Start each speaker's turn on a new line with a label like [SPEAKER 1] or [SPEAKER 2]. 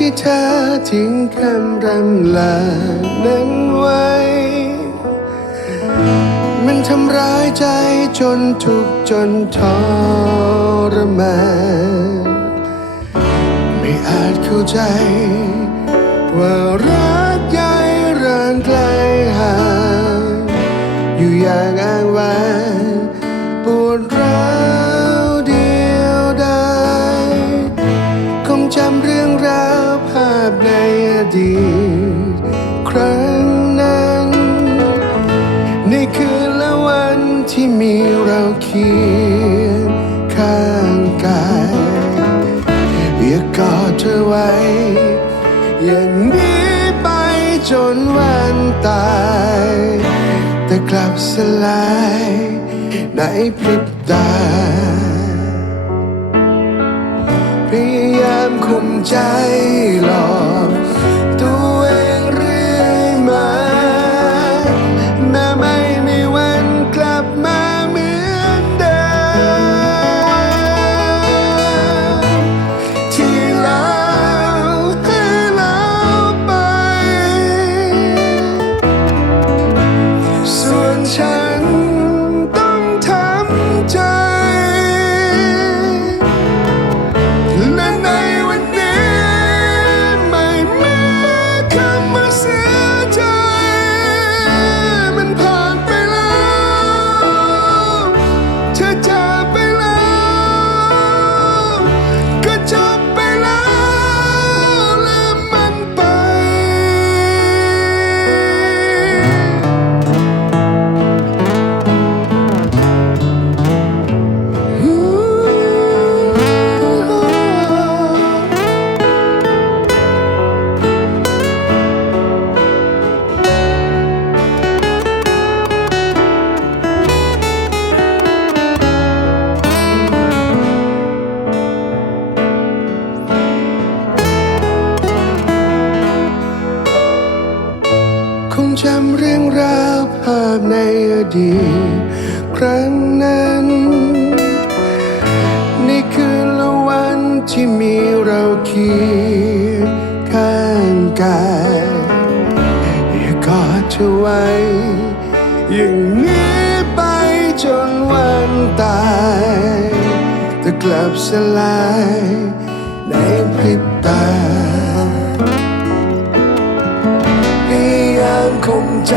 [SPEAKER 1] ที่เธอทิ้งคำรำลานั้นไว้ มันทำร้ายใจจนทุกจนทรมานไม่อาจเข้าใจ ว่ารักใหญ่เริงไกลห่างอยู่อย่างอางว้าง ในคืนและวันที่มีเราเคียงข้างกายอยากกอดเธอไว้ อย่างนี้ไปจนวันตาย แต่กลับสลายในพริบตา พยายามคุมใจหลอก ส่ ในอดีตครั้งนั้น นี่คือละวันที่มีเราเคียงข้างกายอย่ากอดเธอไว้ อย่างนี้ไปจนวันตายจะกลับสลายในพริบตาพยายามคงใจ